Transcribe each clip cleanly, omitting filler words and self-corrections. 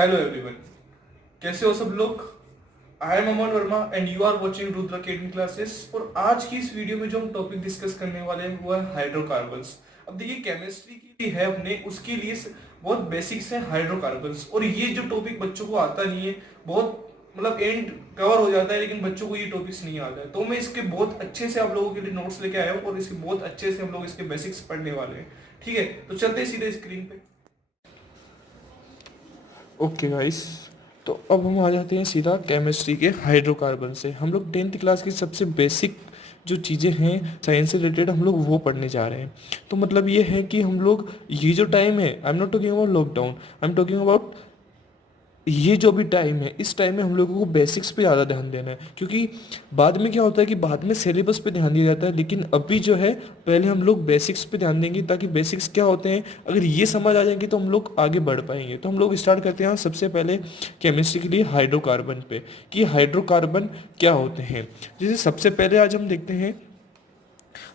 Hello everyone, कैसे हो सब लोग। I am Aman Verma and you are watching Rudra academy classes. और आज की इस वीडियो में जो हम टॉपिक डिस्कस करने वाले हैं वो है हाइड्रोकार्बन्स। अब देखिए, केमिस्ट्री की है अपने, उसके लिए बहुत बेसिक्स है हाइड्रोकार्बन्स। और ये जो टॉपिक बच्चों को आता नहीं है, बहुत मतलब एंड कवर हो जाता है, लेकिन बच्चों को ये टॉपिक्स नहीं आता है। तो मैं इसके बहुत अच्छे से आप लोगों के लिए नोट्स लेके आया हूँ और इसके बहुत अच्छे से हम लोग इसके बेसिक्स पढ़ने वाले हैं। ठीक है, तो चलते हैं सीधे स्क्रीन पे। ओके गाइस, तो अब हम आ जाते हैं सीधा केमिस्ट्री के हाइड्रोकार्बन से। हम लोग 10th क्लास की सबसे बेसिक जो चीज़ें हैं साइंस से रिलेटेड हम लोग वो पढ़ने जा रहे हैं। तो मतलब ये है कि हम लोग ये जो टाइम है, I am not talking about lockdown, I am talking about ये जो भी टाइम है, इस टाइम में हम लोगों को बेसिक्स पे ज़्यादा ध्यान देना है। क्योंकि बाद में क्या होता है कि बाद में सिलेबस पे ध्यान दिया जाता है, लेकिन अभी जो है पहले हम लोग बेसिक्स पे ध्यान देंगे, ताकि बेसिक्स क्या होते हैं अगर ये समझ आ जाएंगे तो हम लोग आगे बढ़ पाएंगे। तो हम लोग स्टार्ट करते हैं सबसे पहले केमिस्ट्री के लिए हाइड्रोकार्बन पे, कि हाइड्रोकार्बन क्या होते हैं। जैसे सबसे पहले आज हम देखते हैं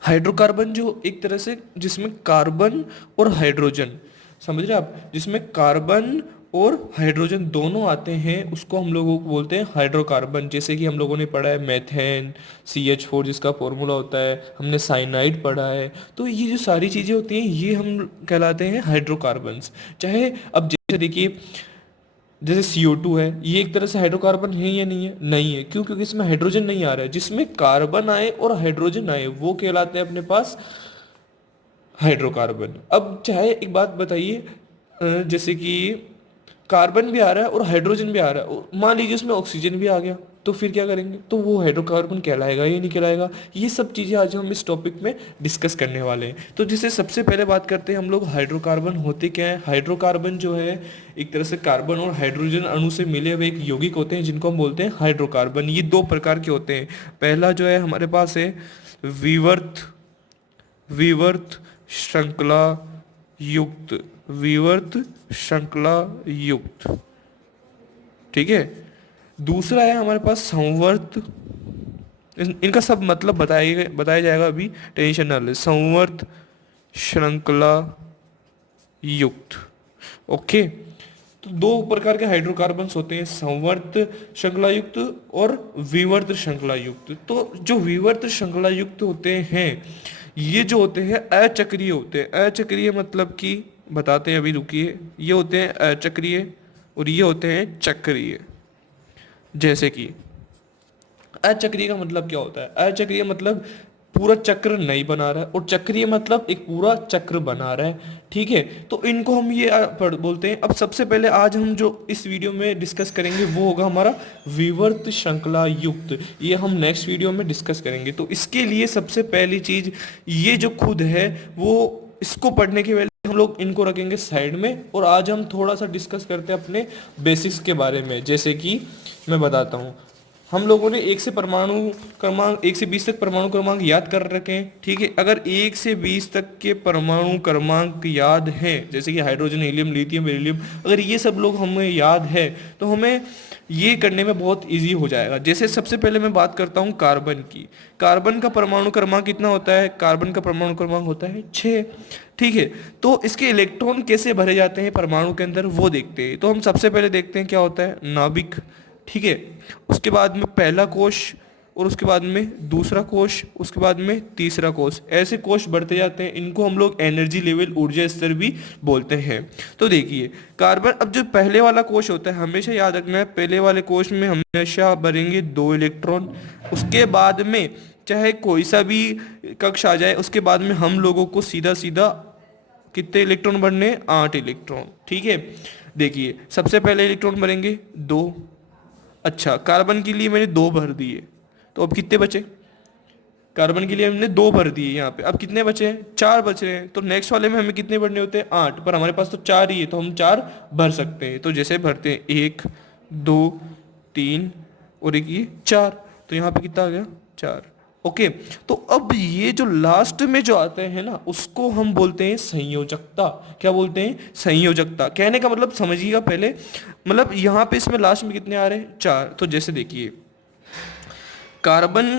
हाइड्रोकार्बन, जो एक तरह से जिसमें कार्बन और हाइड्रोजन, समझ रहे आप, जिसमें कार्बन और हाइड्रोजन दोनों आते हैं, उसको हम लोगों को बोलते हैं हाइड्रोकार्बन। जैसे कि हम लोगों ने पढ़ा है मेथेन, CH4 जिसका फॉर्मूला होता है, हमने साइनाइड पढ़ा है। तो ये जो सारी चीज़ें होती हैं ये हम कहलाते हैं हाइड्रोकार्बन्स। चाहे अब जैसे देखिए, जैसे CO2 है, ये एक तरह से हाइड्रोकार्बन है या नहीं है? नहीं है। क्यों? क्योंकि इसमें हाइड्रोजन नहीं आ रहा है। जिसमें कार्बन आए और हाइड्रोजन आए वो कहलाते हैं अपने पास हाइड्रोकार्बन। अब चाहे एक बात बताइए, जैसे कि कार्बन भी आ रहा है और हाइड्रोजन भी आ रहा है, और मान लीजिए उसमें ऑक्सीजन भी आ गया, तो फिर क्या करेंगे? तो वो हाइड्रोकार्बन कहलाएगा या नहीं कहलाएगा? ये सब चीज़ें आज हम इस टॉपिक में डिस्कस करने वाले हैं। तो जैसे सबसे पहले बात करते हैं हम लोग हाइड्रोकार्बन होते क्या है। हाइड्रोकार्बन जो है एक तरह से कार्बन और हाइड्रोजन अणु से मिले हुए एक यौगिक होते हैं, जिनको हम बोलते हैं हाइड्रोकार्बन। ये दो प्रकार के होते हैं। पहला जो है हमारे पास है विवर्त विवर्त श्रृंखला युक्त, विवर्त श्रृंखला युक्त, ठीक है। दूसरा है हमारे पास संवर्त, इनका सब मतलब बताया जाएगा अभी, टेंशन ना ले। संवर्त श्रृंखला युक्त, ओके। तो दो प्रकार के हाइड्रोकार्बन्स होते हैं, संवर्त श्रृंखला युक्त और विवर्त श्रृंखला युक्त। तो जो विवर्त श्रृंखला युक्त होते हैं ये जो होते हैं अचक्रीय होते हैं। अचक्रीय मतलब कि बताते हैं, अभी रुकिए। ये होते हैं अचक्रीय और ये होते हैं चक्रीय। जैसे कि अचक्रीय का मतलब क्या होता है? अचक्रीय मतलब पूरा चक्र नहीं बना रहा है, और चक्रीय मतलब एक पूरा चक्र बना रहा है, ठीक है। तो इनको हम ये बोलते हैं। अब सबसे पहले आज हम जो इस वीडियो में डिस्कस करेंगे वो होगा हमारा विवर्त श्रृंखला युक्त। ये हम नेक्स्ट वीडियो में डिस्कस करेंगे। तो इसके लिए सबसे पहली चीज ये जो खुद है वो, इसको पढ़ने के पहले हम लोग इनको रखेंगे साइड में, और आज हम थोड़ा सा डिस्कस करते हैं अपने बेसिक्स के बारे में। जैसे कि मैं बताता हूँ, हम लोगों ने 1 से 20 तक परमाणु क्रमांक याद कर रखे हैं, ठीक है। अगर 1 से 20 तक के परमाणु क्रमांक याद हैं, जैसे कि हाइड्रोजन, हीलियम, लिथियम, बेरिलियम, अगर ये सब लोग हमें याद है तो हमें ये करने में बहुत इजी हो जाएगा। जैसे सबसे पहले मैं बात करता हूँ कार्बन की। कार्बन का परमाणु क्रमांक कितना होता है? कार्बन का परमाणु क्रमांक होता है 6, ठीक है। तो इसके इलेक्ट्रॉन कैसे भरे जाते हैं परमाणु के अंदर वो देखते हैं। तो हम सबसे पहले देखते हैं क्या होता है, नाभिक, ठीक है। उसके बाद में पहला कोश, और उसके बाद में दूसरा कोश, उसके बाद में तीसरा कोश, ऐसे कोश बढ़ते जाते हैं। इनको हम लोग एनर्जी लेवल, ऊर्जा स्तर भी बोलते हैं। तो देखिए कार्बन, अब जो पहले वाला कोश होता है हमेशा याद रखना है, पहले वाले कोश में हमेशा भरेंगे 2 इलेक्ट्रॉन। उसके बाद में चाहे कोई सा भी कक्ष आ जाए, उसके बाद में हम लोगों को सीधा सीधा कितने इलेक्ट्रॉन भरने? 8 इलेक्ट्रॉन, ठीक है। देखिए सबसे पहले इलेक्ट्रॉन भरेंगे 2। अच्छा, कार्बन के लिए मैंने 2 भर दिए, तो अब कितने बचे? कार्बन के लिए हमने 2 भर दिए, यहाँ पे अब कितने बचे हैं? 4 बच रहे हैं। तो नेक्स्ट वाले में हमें कितने भरने होते हैं? 8, पर हमारे पास तो 4 ही है, तो हम 4 भर सकते हैं। तो जैसे भरते हैं 1 2 3 और एक ये 4, तो यहाँ पे कितना आ गया? 4, ओके। तो अब ये जो लास्ट में जो आते हैं ना, उसको हम बोलते हैं संयोजकता। क्या बोलते हैं? संयोजकता। कहने का मतलब समझिएगा पहले, मतलब यहाँ पे इसमें लास्ट में कितने आ रहे हैं? 4। तो जैसे देखिए कार्बन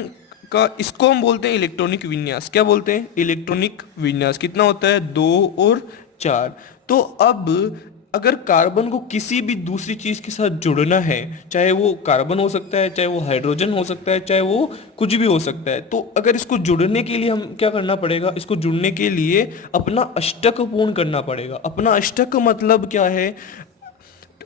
का, इसको हम बोलते हैं इलेक्ट्रॉनिक विन्यास। क्या बोलते हैं? इलेक्ट्रॉनिक विन्यास। कितना होता है? 2 और 4। तो अब अगर कार्बन को किसी भी दूसरी चीज के साथ जुड़ना है, चाहे वो कार्बन हो सकता है, चाहे वो हाइड्रोजन हो सकता है, चाहे वो कुछ भी हो सकता है, तो अगर इसको जुड़ने के लिए हम क्या करना पड़ेगा, इसको जुड़ने के लिए अपना अष्टक पूर्ण करना पड़ेगा। अपना अष्टक मतलब क्या है,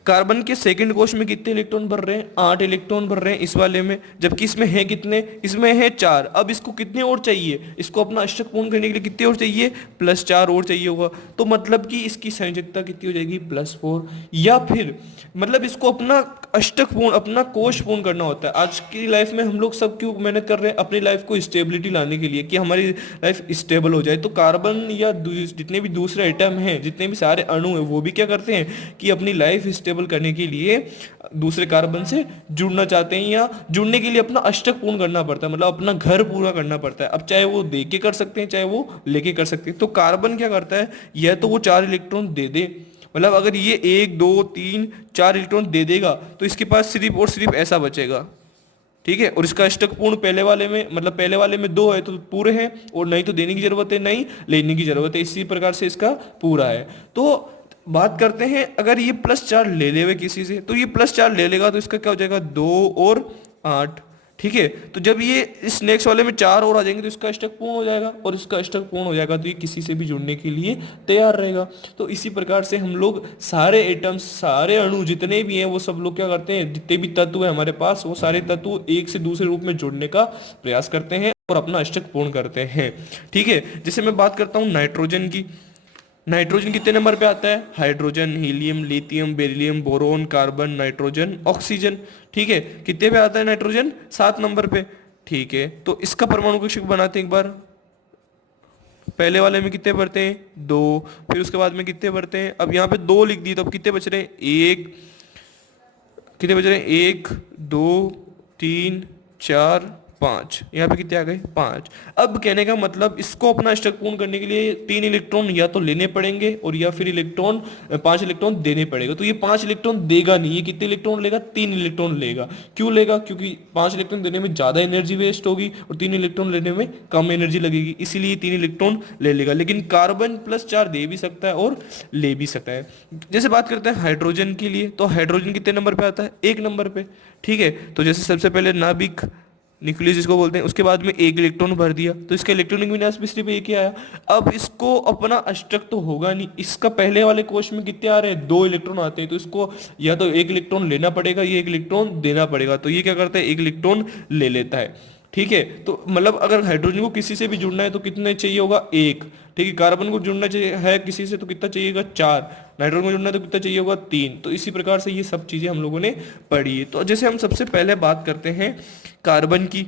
कार्बन के सेकंड कोश में कितने इलेक्ट्रॉन भर रहे हैं, 8 इलेक्ट्रॉन भर रहे हैं इस वाले में, जबकि इसमें है कितने, इसमें है 4। अब इसको कितने और चाहिए, इसको अपना अष्टक पूर्ण करने के लिए कितने और चाहिए, +4 और चाहिए होगा। तो मतलब कि इसकी संयोजकता कितनी हो जाएगी, +4। या फिर मतलब इसको अपना अष्टक पूर्ण, अपना कोश पूर्ण करना होता है। आज की लाइफ में हम लोग सब क्यों मेहनत कर रहे हैं, अपनी लाइफ को स्टेबिलिटी लाने के लिए, कि हमारी लाइफ स्टेबल हो जाए। तो कार्बन या जितने भी दूसरे एटम हैं, जितने भी सारे अणु हैं, वो भी क्या करते हैं कि अपनी लाइफ स्टेबल करने के लिए दूसरे कार्बन से जुड़ना चाहते हैं, या जुड़ने के लिए अपना अष्टक पूर्ण करना पड़ता है, मतलब अपना घर पूरा करना पड़ता है। अब चाहे वो दे के कर सकते हैं, चाहे वो लेके कर सकते हैं। तो कार्बन क्या करता है, या तो वो 4 इलेक्ट्रॉन दे दे, मतलब अगर ये 1 2 3 4 इलेक्ट्रॉन दे देगा तो इसके पास सिर्फ और सिर्फ ऐसा बचेगा, ठीक है। और इसका अष्टक पूर्ण पहले वाले में, मतलब पहले वाले में 2 है तो पूरे हैं, और नहीं तो देने की जरूरत है, नहीं लेने की जरूरत है। इसी प्रकार से इसका पूरा है। तो बात करते हैं, अगर ये +4 ले लेवे किसी से, तो ये +4 ले लेगा तो इसका क्या हो जाएगा, 2 और 8, ठीक है। तो जब ये इस नेक्स्ट वाले में 4 और आ जाएंगे तो इसका अष्टक पूर्ण हो जाएगा, और इसका अष्टक पूर्ण हो जाएगा तो ये किसी से भी जुड़ने के लिए तैयार रहेगा। तो इसी प्रकार से हम लोग सारे एटम्स, सारे अणु जितने भी हैं, वो सब लोग क्या करते हैं, जितने भी तत्व है हमारे पास, वो सारे तत्व एक से दूसरे रूप में जुड़ने का प्रयास करते हैं और अपना अष्टक पूर्ण करते हैं, ठीक है। जैसे मैं बात करता हूँ नाइट्रोजन की। नाइट्रोजन कितने नंबर पे आता है, hydrogen, helium, lithium, beryllium, boron, carbon, nitrogen, oxygen, ठीक है। कितने पे आता है नाइट्रोजन, 7 नंबर पे, ठीक है। तो इसका परमाणु कक्षक बनाते हैं एक बार। पहले वाले में कितने बढ़ते हैं, 2, फिर उसके बाद में कितने बढ़ते हैं, अब यहाँ पे 2 लिख दिए तो अब कितने बच रहे हैं, 1, कितने बच रहे हैं, 1 2 3 4 5, यहाँ पे कितने आ गए, 5। अब कहने का मतलब, इसको अपना अष्टक पूर्ण करने के लिए 3 इलेक्ट्रॉन या तो लेने पड़ेंगे, और या फिर 5 इलेक्ट्रॉन देने पड़ेगा। तो ये 5 इलेक्ट्रॉन देगा नहीं, ये कितने इलेक्ट्रॉन लेगा, 3 इलेक्ट्रॉन लेगा। क्यों लेगा, क्योंकि 5 इलेक्ट्रॉन देने में ज्यादा एनर्जी वेस्ट होगी और 3 इलेक्ट्रॉन लेने में कम एनर्जी लगेगी, इसीलिए 3 इलेक्ट्रॉन ले लेगा। लेकिन कार्बन +4 दे भी सकता है और ले भी सकता है। जैसे बात करते हैं हाइड्रोजन के लिए, तो हाइड्रोजन कितने नंबर पे आता है, 1 नंबर पे, ठीक है। तो जैसे सबसे पहले नाभिक, न्यूक्लियस जिसको बोलते हैं, उसके बाद में 1 इलेक्ट्रॉन भर दिया तो इसका इलेक्ट्रॉनिक विन्यास भी सिर्फ एक ही आया। अब इसको अपना अष्टक तो होगा नहीं, इसका पहले वाले कोश में कितने आ रहे हैं, 2 इलेक्ट्रॉन आते हैं, तो इसको या तो 1 इलेक्ट्रॉन लेना पड़ेगा या 1 इलेक्ट्रॉन देना पड़ेगा। तो ये क्या करता है, 1 इलेक्ट्रॉन ले लेता है, ठीक है। तो मतलब अगर हाइड्रोजन को किसी से भी जुड़ना है तो कितने चाहिए होगा, 1, ठीक है। कार्बन को जुड़ना चाहिए है किसी से तो कितना चाहिएगा, 4। नाइट्रोजन को जुड़ना है तो कितना चाहिए होगा, 3। तो इसी प्रकार से ये सब चीजें हम लोगों ने पढ़ी है। तो जैसे हम सबसे पहले बात करते हैं कार्बन की,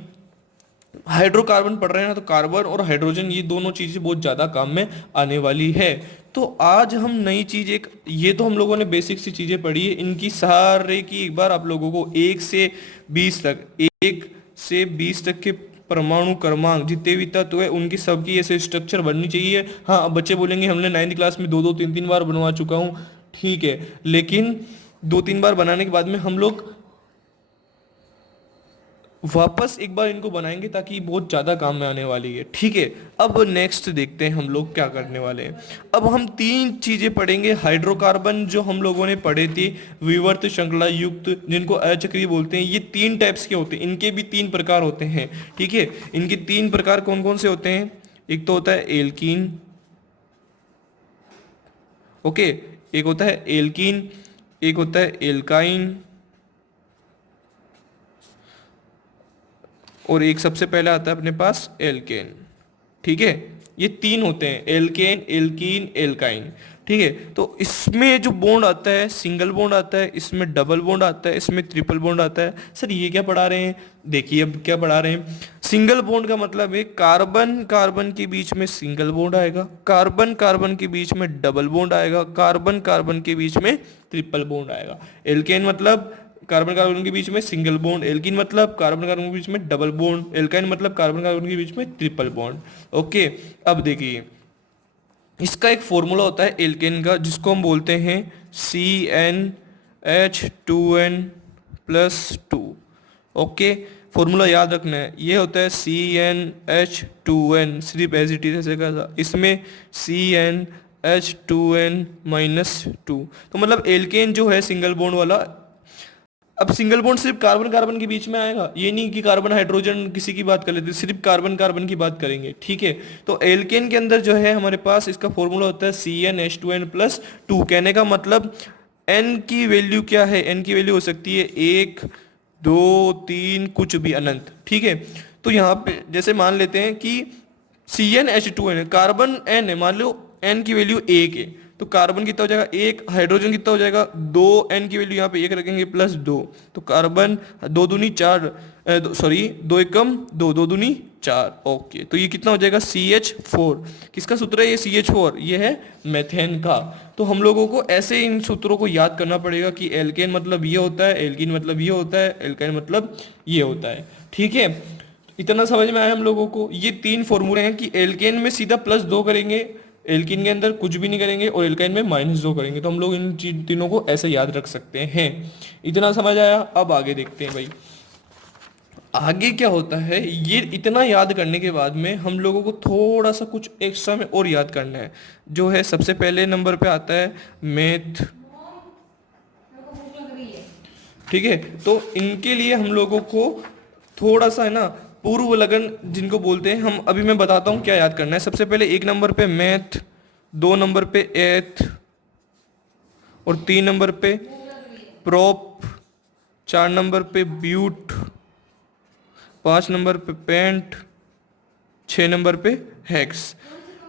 हाइड्रोकार्बन पढ़ रहे हैं ना, तो कार्बन और हाइड्रोजन ये दोनों चीजें बहुत ज्यादा काम में आने वाली है। तो आज हम नई चीज एक, ये तो हम लोगों ने बेसिक सी चीजें पढ़ी है, इनकी सारे की एक बार आप लोगों को 1 से 20 तक, 1 से 20 तक के परमाणु क्रमांक जितने भी तत्व है उनकी सबकी ऐसे स्ट्रक्चर बननी चाहिए। हाँ, अब बच्चे बोलेंगे हमने 9th क्लास में 2 2 3 3 बार बनवा चुका हूँ, ठीक है, लेकिन 2 3 बार बनाने के बाद में हम लोग वापस एक बार इनको बनाएंगे ताकि बहुत ज़्यादा काम में आने वाली है, ठीक है। अब नेक्स्ट देखते हैं हम लोग क्या करने वाले हैं। अब हम 3 चीज़ें पढ़ेंगे। हाइड्रोकार्बन जो हम लोगों ने पढ़े थे, विवर्त श्रृंखला युक्त, जिनको अचक्रीय बोलते हैं, ये 3 टाइप्स के होते हैं, इनके भी 3 प्रकार होते हैं, ठीक है। इनके 3 प्रकार कौन कौन से होते हैं, एक तो होता है एल्कीन, ओके, एक होता है एल्कीन, एक होता है एल्काइन, और एक सबसे पहले आता है अपने पास एल्केन, ठीक है। ये 3 होते हैं, एल्केन, एल्कीन, एल्काइन, ठीक है। तो इसमें जो बॉन्ड आता है, सिंगल बॉन्ड आता है, इसमें डबल बॉन्ड आता है, इसमें ट्रिपल बॉन्ड आता है। सर ये क्या पढ़ा रहे हैं, देखिए अब क्या पढ़ा रहे हैं। सिंगल बॉन्ड का मतलब है कार्बन कार्बन के बीच में सिंगल बॉन्ड आएगा, कार्बन कार्बन के बीच में डबल बॉन्ड आएगा, कार्बन कार्बन के बीच में ट्रिपल बॉन्ड आएगा। एल्केन मतलब कार्बन कार्बन के बीच में सिंगल बॉन्ड, एल्कीन मतलब कार्बन कार्बन के बीच में डबल बॉन्ड, एल्काइन मतलब कार्बन कार्बन के बीच में ट्रिपल बॉन्ड, ओके। अब देखिए इसका एक फॉर्मूला होता है एल्केन का, जिसको हम बोलते हैं CnH2n+2, ओके। फॉर्मूला याद रखना है, ये होता है CnH2n, सिर्फ एज इट इज ऐसे का था, इसमें CN H2n-2। तो मतलब एल्केन जो है सिंगल बॉन्ड वाला, अब सिंगल बॉन्ड सिर्फ कार्बन कार्बन के बीच में आएगा, ये नहीं कि कार्बन हाइड्रोजन किसी की बात कर लेते, सिर्फ कार्बन कार्बन की बात करेंगे, ठीक है। तो एल्केन के अंदर जो है हमारे पास इसका फॉर्मूला होता है CnH2n+2। कहने का मतलब n की वैल्यू क्या है, n की वैल्यू हो सकती है 1, 2, 3, कुछ भी अनंत, ठीक है। तो यहाँ पे जैसे मान लेते हैं कि CnH2n है, कार्बन n है, मान लो n की वैल्यू 1 है, तो कार्बन कितना हो जाएगा 1, हाइड्रोजन कितना हो जाएगा 2, n की वैल्यू यहाँ पे 1 रखेंगे +2, तो कार्बन 2 दूनी 4, सॉरी 2 एकम 2, 2 दूनी 4, ओके। तो ये कितना हो जाएगा CH4। किसका सूत्र है ये CH4? ये है मेथेन का। तो हम लोगों को ऐसे इन सूत्रों को याद करना पड़ेगा कि एल्केन मतलब ये होता है, एल्कीन मतलब ये होता है, एल्काइन मतलब ये होता है, ठीक है। इतना समझ में आया हम लोगों को? ये 3 फॉर्मूले हैं कि एल्केन में सीधा +2 करेंगे, एल्कीन के अंदर कुछ भी नहीं करेंगे, और एल्काइन में -2 करेंगे। तो हम लोग इन तीनों को ऐसे याद रख सकते हैं। इतना समझ आया? अब आगे देखते हैं भाई, आगे क्या होता है। ये इतना याद करने के बाद में हम लोगों को थोड़ा सा कुछ एक्स्ट्रा में और याद करना है, जो है सबसे पहले नंबर पे आता है मैथ, ठीक है। तो इनके लिए हम लोगों को थोड़ा सा है ना पूर्व लगन जिनको बोलते हैं, हम अभी मैं बताता हूँ क्या याद करना है। सबसे पहले 1 नंबर पे मैथ, 2 नंबर पे एथ, और 3 नंबर पे प्रोप, 4 नंबर पे ब्यूट, 5 नंबर पे पेंट, 6 नंबर पे हेक्स।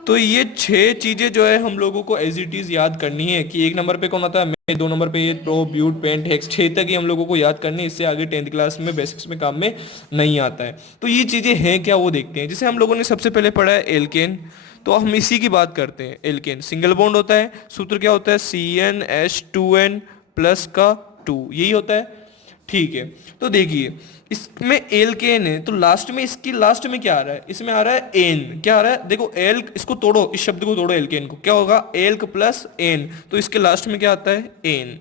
तो ये 6 चीजें जो है हम लोगों को एज इट इज याद करनी है कि 1 नंबर पे कौन आता है मैं, 2 नंबर पे ये प्रो ब्यूट पेंट हेक्स, 6 तक ही हम लोगों को याद करनी है। इससे आगे 10th क्लास में बेसिक्स में काम में नहीं आता है। तो ये चीजें हैं क्या वो देखते हैं। जैसे हम लोगों ने सबसे पहले पढ़ा है एल्केन, तो हम इसी की बात करते हैं। एल्केन सिंगल बॉन्ड होता है, सूत्र क्या होता है CnH2n+2, यही होता है, ठीक है। तो देखिए इसमें एल्केन है, तो लास्ट में इसकी लास्ट में क्या आ रहा है, इसमें आ रहा है एन। क्या आ रहा है देखो, एल्क, इसको तोड़ो, इस शब्द को तोड़ो, एल्केन को, क्या होगा एल्क प्लस एन, तो इसके लास्ट में क्या आता है एन,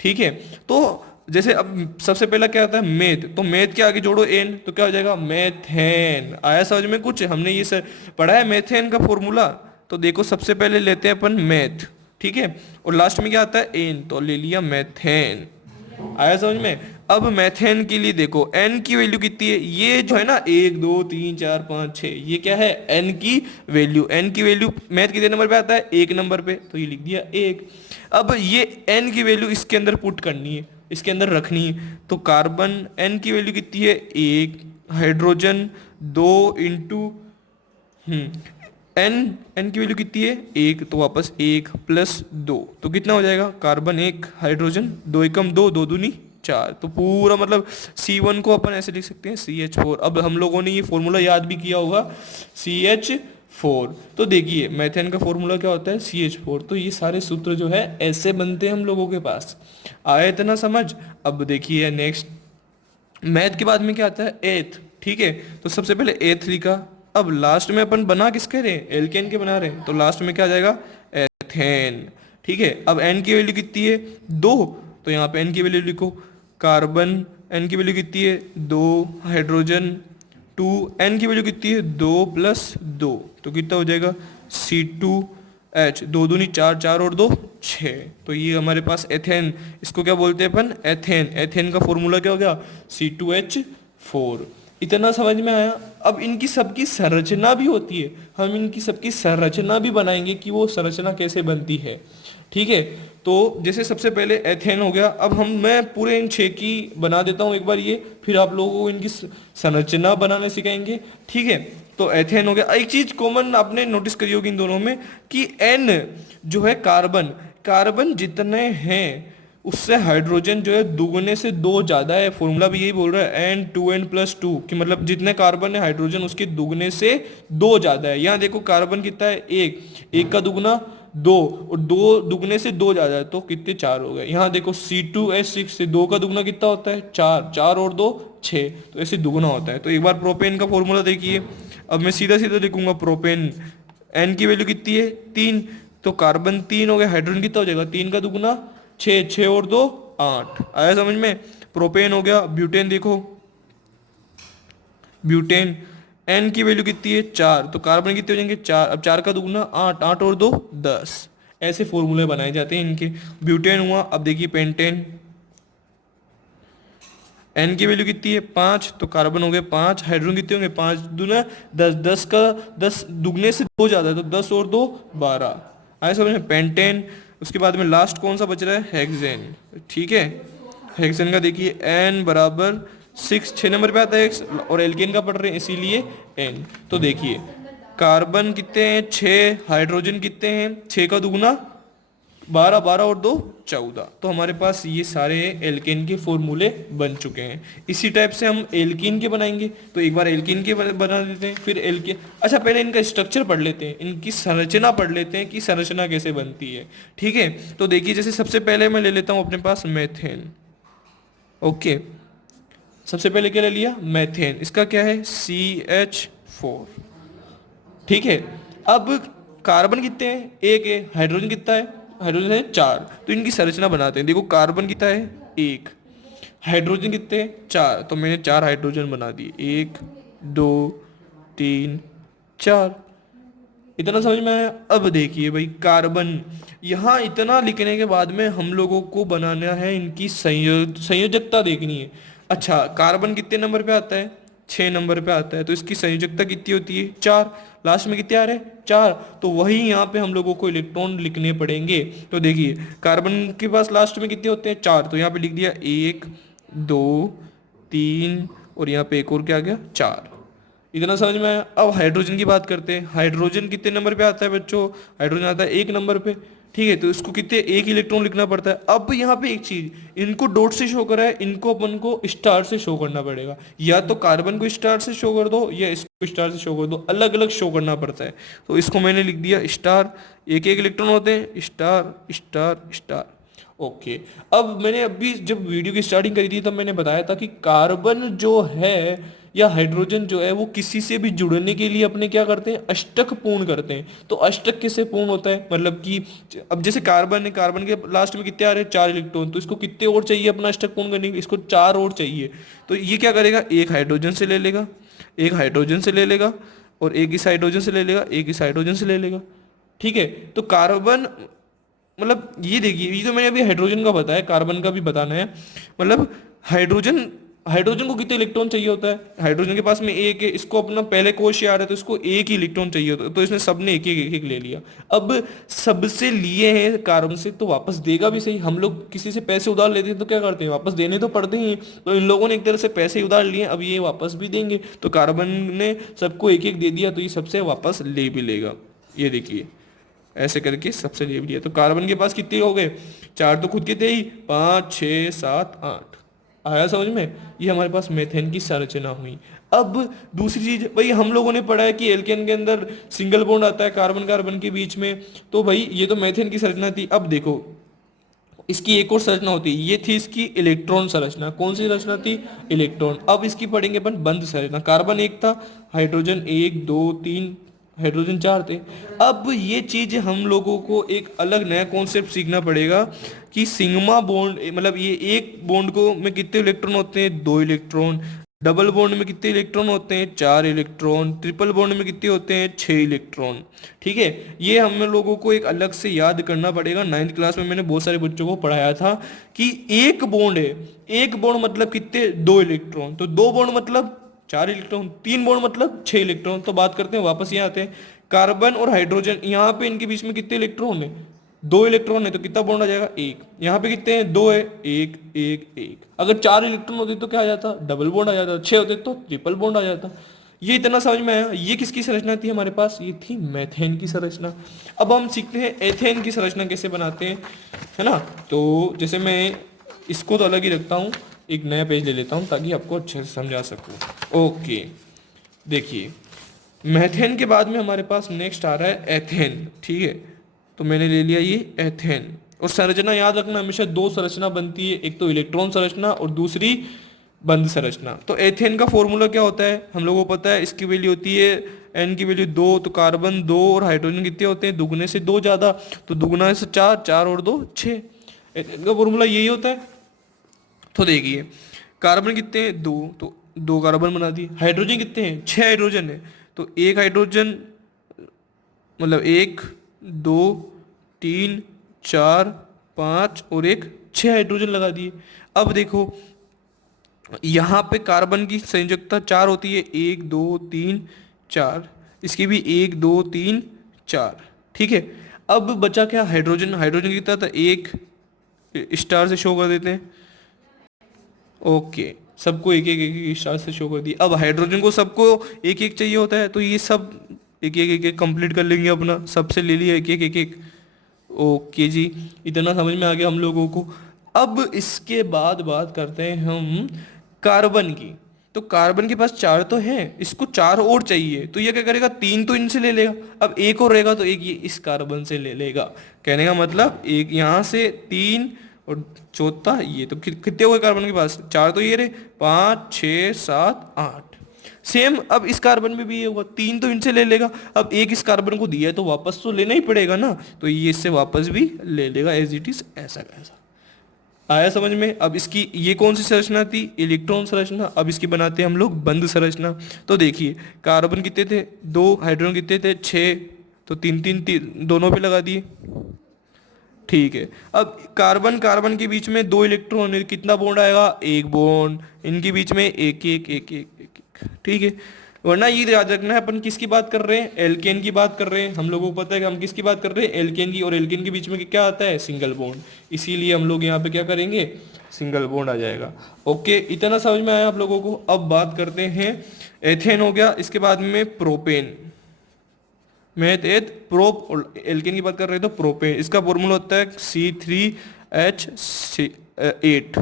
ठीक है। तो जैसे अब सबसे पहला क्या आता है मेथ, तो मेथ के आगे जोड़ो एन, तो क्या हो जाएगा मेथेन। आया समझ में कुछ? हमने ये सर पढ़ा है मेथेन का फॉर्मूला। तो देखो सबसे पहले लेते हैं अपन मैथ, ठीक है, और लास्ट में क्या आता है एन, तो ले लिया मेथेन। आया समझ में? अब मेथेन के लिए देखो n की वैल्यू कितनी है, ये जो है ना 1, 2, 3, 4, 5, 6, ये क्या है n की वैल्यू। n की वैल्यू मैथ कितने नंबर पे आता है 1 नंबर पे, तो ये लिख दिया 1। अब ये n की वैल्यू इसके अंदर पुट करनी है, इसके अंदर रखनी है। तो कार्बन n की वैल्यू कितनी है 1, हाइड्रोजन 2 इंटू n की वैल्यू कितनी है 1, तो वापस 1 + 2, तो कितना हो जाएगा कार्बन 1, हाइड्रोजन 2 एकम 2, 2 दूनी 4। तो पूरा मतलब C1 को अपन ऐसे लिख सकते हैं CH4। अब हम लोगों ने ये फॉर्मूला याद भी किया होगा CH4। तो देखिए मेथेन का फॉर्मूला क्या होता है CH4। तो ये सारे सूत्र जो है ऐसे बनते हैं हम लोगों के पास। आया इतना समझ? अब देखिए नेक्स्ट, मैथ के बाद में क्या आता है एथ, ठीक है। तो सबसे पहले एथ लिखा, अब लास्ट में अपन बना किसके रहे हैं एल्केन के बना रहे हैं, तो लास्ट में क्या आ जाएगा एथेन, ठीक है। अब n की वैल्यू कितनी है 2, तो यहाँ पे n की वैल्यू लिखो, कार्बन n की वैल्यू कितनी है 2, हाइड्रोजन 2, n की वैल्यू कितनी है 2 + 2, तो कितना हो जाएगा C2H, 2 दूनी 4, 4 और 2 6। तो ये हमारे पास एथेन, इसको क्या बोलते हैं अपन एथेन। एथेन का फॉर्मूला क्या हो गया C2H4। इतना समझ में आया? अब इनकी सबकी संरचना भी होती है, हम इनकी सबकी संरचना भी बनाएंगे कि वो संरचना कैसे बनती है, ठीक है। तो जैसे सबसे पहले एथेन हो गया, अब मैं पूरे इन 6 की बना देता हूँ एक बार ये, फिर आप लोगों को इनकी संरचना बनाने सिखाएंगे, ठीक है। तो एथेन हो गया। एक चीज कॉमन आपने नोटिस करी होगी इन दोनों में कि n जो है कार्बन, कार्बन जितने हैं उससे हाइड्रोजन जो है दुगने से 2 ज्यादा है। फॉर्मूला भी यही बोल रहा है N2n+2 कि मतलब जितने कार्बन है हाइड्रोजन उसके दुगने से 2 ज्यादा है। यहाँ देखो कार्बन कितना है 1, 1 का दुगना 2, और 2 दुगने से 2 ज्यादा है, तो कितने 4 हो गए। यहाँ देखो C2H6 से 2 का दुगना कितना होता है 4, 4 और 2 6, तो ऐसे दुगना होता है। तो एक बार प्रोपेन का फॉर्मूला देखिए। अब मैं सीधा सीधा लिखूंगा प्रोपेन, n की वैल्यू कितनी है 3, तो कार्बन 3 हो गया, हाइड्रोजन कितना हो जाएगा 3 का दुगना 6, 6 और 2 8। आया समझ में? प्रोपेन हो गया। ब्यूटेन देखो, ब्यूटेन एन की वैल्यू कितनी है 4, तो कार्बन कितने हो जाएंगे 4, अब 4 का दुगुना 8, 8 और 2 10। ऐसे फॉर्मूले बनाए जाते हैं इनके। ब्यूटेन हुआ, अब देखिए पेंटेन, एन की वैल्यू कितनी है 5, तो कार्बन हो गए 5, हाइड्रोजन कितने होंगे 5 दूना 10, 10 का 10 दुगने से 2 ज़्यादा है तो 10 और 2 12। आए समझ में, पेंटेन। उसके बाद में लास्ट कौन सा बच रहा है, हेक्सेन। ठीक है, हेक्सेन का देखिए एन बराबर 6, 6 नंबर पे आता है एक्स, और एल्केन का पढ़ रहे हैं इसीलिए एन। तो देखिए कार्बन कितने हैं 6, हाइड्रोजन कितने हैं 6 का दुगुना 12, 12 और 2 14। तो हमारे पास ये सारे एल्केन के फॉर्मूले बन चुके हैं। इसी टाइप से हम एल्कीन के बनाएंगे, तो एक बार एल्कीन के बना देते हैं, फिर एल्केन। अच्छा पहले इनका स्ट्रक्चर पढ़ लेते हैं, इनकी संरचना पढ़ लेते हैं कि संरचना कैसे बनती है। ठीक है, तो देखिए जैसे सबसे पहले मैं ले लेता हूँ अपने पास मेथेन। ओके, सबसे पहले क्या ले लिया, मेथेन। इसका क्या है CH4। ठीक है, अब कार्बन कितने हैं, एक है, हाइड्रोजन कितना है, हाइड्रोजन है 4। तो इनकी संरचना बनाते हैं। देखो कार्बन कितना है 1, हाइड्रोजन कितने हैं 4, तो मैंने 4 हाइड्रोजन बना दिए, 1 2 3 4। इतना समझ में आया। अब देखिए भाई कार्बन, यहाँ इतना लिखने के बाद में हम लोगों को बनाना है इनकी संयोजकता देखनी है। अच्छा कार्बन कितने नंबर पे आता है, 6 नंबर पे आता है, तो इसकी संयोजकता कितनी होती है 4। लास्ट में कितने आ रहे हैं 4, तो वही यहाँ पे हम लोगों को इलेक्ट्रॉन लिखने पड़ेंगे। तो देखिए कार्बन के पास लास्ट में कितने होते हैं 4, तो यहाँ पे लिख दिया 1 2 3, और यहाँ पे एक और क्या आ गया 4। इतना समझ में आया। अब हाइड्रोजन की बात करते हैं। हाइड्रोजन कितने नंबर पे आता है बच्चों, हाइड्रोजन आता है 1 नंबर पे। ठीक है, तो इसको कितने, एक इलेक्ट्रॉन लिखना पड़ता है। अब यहाँ पे एक चीज, इनको डॉट से शो करा है, इनको अपन को स्टार से शो करना पड़ेगा। या तो कार्बन को स्टार से शो कर दो या इसको स्टार से शो कर दो, अलग अलग शो करना पड़ता है। तो इसको मैंने लिख दिया स्टार, एक एक इलेक्ट्रॉन होते हैं, स्टार स्टार स्टार। ओके, अब मैंने अभी जब वीडियो की स्टार्टिंग करी थी तब मैंने बताया था कि कार्बन जो है या हाइड्रोजन जो है वो किसी से भी जुड़ने के लिए अपने क्या करते हैं, अष्टक पूर्ण करते हैं। तो अष्टक किससे पूर्ण होता है, मतलब कि अब जैसे कार्बन है, कार्बन के लास्ट में कितने आ रहे हैं 4 इलेक्ट्रॉन, तो इसको कितने और चाहिए अपना अष्टक पूर्ण करने के लिए, इसको 4 और चाहिए। तो ये क्या करेगा, एक हाइड्रोजन से ले लेगा, एक हाइड्रोजन से ले लेगा, और एक इस हाइड्रोजन से ले लेगा, एक इस हाइड्रोजन से ले लेगा। ठीक है, तो कार्बन, मतलब ये देखिए, ये तो मैंने अभी हाइड्रोजन का बताया, कार्बन का भी बताना है। मतलब हाइड्रोजन, हाइड्रोजन को कितने इलेक्ट्रॉन चाहिए होता है, हाइड्रोजन के पास में एक है, इसको अपना पहले कोश याद है, तो इसको एक ही इलेक्ट्रॉन चाहिए होता है, तो इसने सबने एक एक ले लिया। अब सबसे लिए हैं कार्बन से, तो वापस देगा भी सही। हम लोग किसी से पैसे उधार लेते हैं तो क्या करते हैं, वापस देने तो पड़ते ही हैं। तो इन लोगों ने एक तरह से पैसे उधार लिए, अब ये वापस भी देंगे, तो कार्बन ने सबको एक एक दे दिया, तो ये सबसे वापस ले भी लेगा। ये देखिए ऐसे करके सबसे ले लिया। तो कार्बन के पास कितने हो गए, 4 तो खुद के थे ही, 5 6 7 8। आया समझ में, ये हमारे पास मेथेन की संरचना हुई। अब दूसरी चीज भाई, हम लोगों ने पढ़ा है कि एल्केन के अंदर सिंगल बॉन्ड आता है कार्बन कार्बन के बीच में। तो भाई ये तो मेथेन की संरचना थी। अब देखो इसकी एक और संरचना होती है, ये थी इसकी इलेक्ट्रॉन संरचना। कौन सी संरचना थी, इलेक्ट्रॉन। अब इसकी पढ़ेंगे अपन बंद संरचना। कार्बन एक था, हाइड्रोजन 1 2 3, हाइड्रोजन 4 थे। अब ये चीज हम लोगों को एक अलग नया कॉन्सेप्ट सीखना पड़ेगा कि सिग्मा बॉन्ड, मतलब ये एक बॉन्ड को में कितने इलेक्ट्रॉन होते हैं, 2 इलेक्ट्रॉन। डबल बॉन्ड में कितने इलेक्ट्रॉन होते हैं, 4 इलेक्ट्रॉन। ट्रिपल बॉन्ड में कितने होते हैं, 6 इलेक्ट्रॉन। ठीक है, ये हम लोगों को एक अलग से याद करना पड़ेगा। 9th क्लास में मैंने बहुत सारे बच्चों को पढ़ाया था कि एक बॉन्ड है, एक बॉन्ड मतलब कितने, 2 इलेक्ट्रॉन। तो 2 बॉन्ड मतलब 4 इलेक्ट्रॉन, 3 बॉन्ड मतलब 6 इलेक्ट्रॉन। तो बात करते हैं, वापस यहाँ आते हैं, कार्बन और हाइड्रोजन, यहाँ पे इनके बीच में कितने इलेक्ट्रॉन है, 2 इलेक्ट्रॉन है, तो कितना बॉन्ड आ जाएगा, एक। यहाँ पे कितने हैं, 2 है, एक एक एक। अगर 4 इलेक्ट्रॉन होते तो क्या आ जाता, डबल बॉन्ड आ जाता। 6 होते तो ट्रिपल बॉन्ड आ जाता। ये इतना समझ में आया। ये किसकी संरचना थी हमारे पास, ये थी मेथेन की संरचना। अब हम सीखते हैं एथेन की संरचना कैसे बनाते हैं, है ना। तो जैसे मैं इसको तो अलग ही रखता हूँ, एक नया पेज ले लेता हूँ ताकि आपको अच्छे से समझा सकूँ। ओके, देखिए मेथेन के बाद में हमारे पास नेक्स्ट आ रहा है एथेन। ठीक है, तो मैंने ले लिया ये एथेन। और संरचना याद रखना, हमेशा 2 संरचना बनती है, एक तो इलेक्ट्रॉन संरचना और दूसरी बंद संरचना। तो एथेन का फॉर्मूला क्या होता है हम लोगों को पता है, इसकी वैल्यू होती है, एन की वैल्यू 2, तो कार्बन 2 और हाइड्रोजन कितने होते हैं, दुगने से 2 ज्यादा, तो दुगना से 4, 4 और 2 6। एथेन का फॉर्मूला यही होता है। तो देखिए कार्बन कितने हैं, 2, तो दो कार्बन बना दिए। हाइड्रोजन कितने हैं, 6 हाइड्रोजन है, तो एक हाइड्रोजन मतलब एक, दो, तीन, चार, पाँच और एक, 6 हाइड्रोजन लगा दिए। अब देखो यहाँ पे कार्बन की संयोजकता 4 होती है, 1 2 3 4, इसकी भी 1 2 3 4, ठीक है। अब बचा क्या, हाइड्रोजन। हाइड्रोजन कितना था, एक, स्टार से शो कर देते हैं, ओके, सबको एक एक एक एक स्टार से शो कर दिया। अब हाइड्रोजन को सबको एक एक चाहिए होता है, तो ये सब एक एक एक एक कंप्लीट कर लेंगे अपना, सबसे ले लिया एक एक एक एक, ओके जी, इतना समझ में आ गया हम लोगों को। अब इसके बाद बात करते हैं हम कार्बन की। तो कार्बन के पास 4 तो हैं, इसको 4 और चाहिए, तो ये क्या करेगा, 3 तो इनसे ले लेगा, अब एक और रहेगा तो एक ये इस कार्बन से ले लेगा। कहने का मतलब एक यहाँ से 3 और चौथा ये, तो कितने हो गए कार्बन के पास, 4 तो ये रहे, 5 6 7 8। सेम अब इस कार्बन में भी ये होगा, 3 तो इनसे ले लेगा, अब एक इस कार्बन को दिया है तो वापस तो लेना ही पड़ेगा ना, तो ये इससे वापस भी ले लेगा एज इट इज, ऐसा कैसा। आया समझ में। अब इसकी ये कौन सी संरचना थी, इलेक्ट्रॉन संरचना। अब इसकी बनाते हैं हम लोग बंद संरचना। तो देखिए कार्बन कितने थे, 2, हाइड्रोजन कितने थे, 6, तो 3 3 3 दोनों पे लगा दिए, ठीक है। अब कार्बन कार्बन के बीच में 2 इलेक्ट्रॉन, कितना बॉन्ड आएगा, एक बॉन्ड, इनके बीच में एक एक एक एक एक, एक, ठीक है। वरना ये याद रखना है अपन किसकी बात कर रहे हैं, एल्केन की बात कर रहे हैं। हम लोगों को पता है कि हम किसकी बात कर रहे हैं, एल्केन की, और एल्केन के बीच में क्या आता है, सिंगल बॉन्ड, इसीलिए हम लोग यहाँ पे क्या करेंगे, सिंगल बॉन्ड आ जाएगा। ओके, इतना समझ में आया आप लोगों को। अब बात करते हैं, एथेन हो गया, इसके बाद में प्रोपेन, मेथ एथ प्रोप, और एल्केन की बात कर रहे हैं तो प्रोपेन, इसका फॉर्मूला होता है C3H8,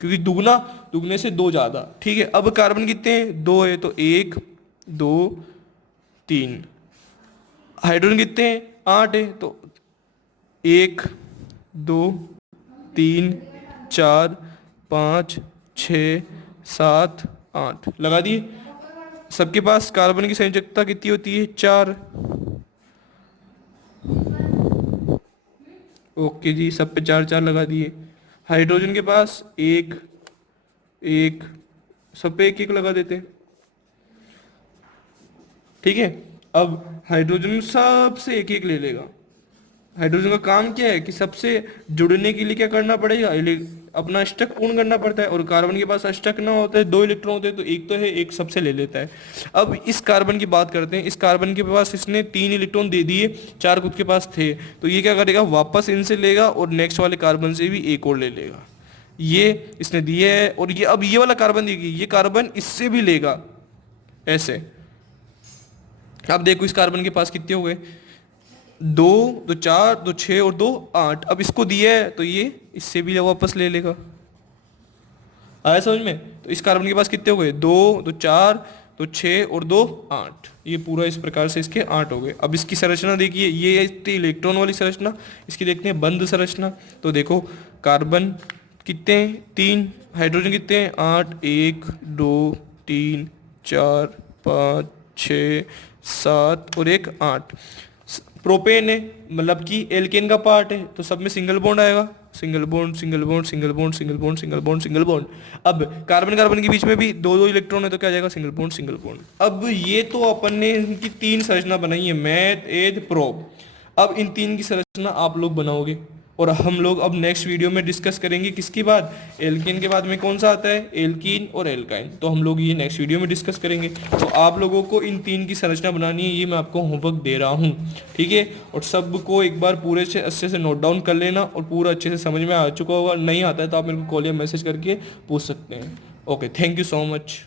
क्योंकि दुगना, दुगने से दो ज़्यादा, ठीक है। अब कार्बन कितने हैं, 2 है, तो 1 2 3। हाइड्रोजन कितने हैं, 8 है, तो 1 2 3 4 5 6 7 8 लगा दिए। सबके पास कार्बन की संयोजकता कितनी होती है, 4, ओके जी, सब पे 4 4 लगा दिए। हाइड्रोजन के पास 1 1, सब पे 1 1 लगा देते हैं, ठीक है। अब हाइड्रोजन सबसे एक एक ले लेगा। हाइड्रोजन का काम क्या है कि सबसे जुड़ने के लिए क्या करना पड़ेगा, अपना अष्टक पूर्ण करना पड़ता है, और कार्बन के पास अष्टक ना होता है, 2 इलेक्ट्रॉन होते हैं, तो एक तो है, एक सबसे ले लेता है। अब इस कार्बन की बात करते हैं। इस कार्बन के पास इसने 3 इलेक्ट्रॉन दे दिए, 4 खुद के पास थे, तो ये क्या करेगा, वापस इनसे लेगा और नेक्स्ट वाले कार्बन से भी एक और ले लेगा। ये इसने दिए है, और ये अब ये वाला कार्बन देगी, ये कार्बन इससे भी लेगा, ऐसे। अब देखो इस कार्बन के पास कितने हो गए, 2 2 4 2 6 और 2 8। अब इसको दिया है तो ये इससे भी वापस ले लेगा। आया समझ में। तो इस कार्बन के पास कितने हो गए, 2 2 4 2 6 और 2 8। ये पूरा इस प्रकार से इसके 8 हो गए। अब इसकी संरचना देखिए, ये थी इलेक्ट्रॉन वाली संरचना। इसकी देखते हैं बंद संरचना। तो देखो कार्बन कितने हैं, 3, हाइड्रोजन कितने हैं, 8, 1 2 3 4 5 6 7 और एक 8। प्रोपेन है, मतलब कि एल्केन का पार्ट है, तो सब में सिंगल बॉन्ड आएगा, single bond single bond single bond single bond single bond single bond. अब कार्बन कार्बन के बीच में भी 2 2 इलेक्ट्रॉन है, तो क्या जाएगा, सिंगल बॉन्ड सिंगल बॉन्ड। अब ये तो अपन ने इनकी 3 संरचना बनाई है, मैथ एथ प्रोप। अब इन 3 की संरचना आप लोग बनाओगे, और हम लोग अब नेक्स्ट वीडियो में डिस्कस करेंगे किसके बाद, एल्केन के बाद में कौन सा आता है, एल्कीन और एल्काइन। तो हम लोग ये नेक्स्ट वीडियो में डिस्कस करेंगे। तो आप लोगों को इन 3 की संरचना बनानी है, ये मैं आपको होमवर्क दे रहा हूँ, ठीक है। और सबको एक बार पूरे से अच्छे से नोट डाउन कर लेना, और पूरा अच्छे से समझ में आ चुका होगा। नहीं आता है तो आप मेरे को कॉल या मैसेज करके पूछ सकते हैं। Okay, thank you so much.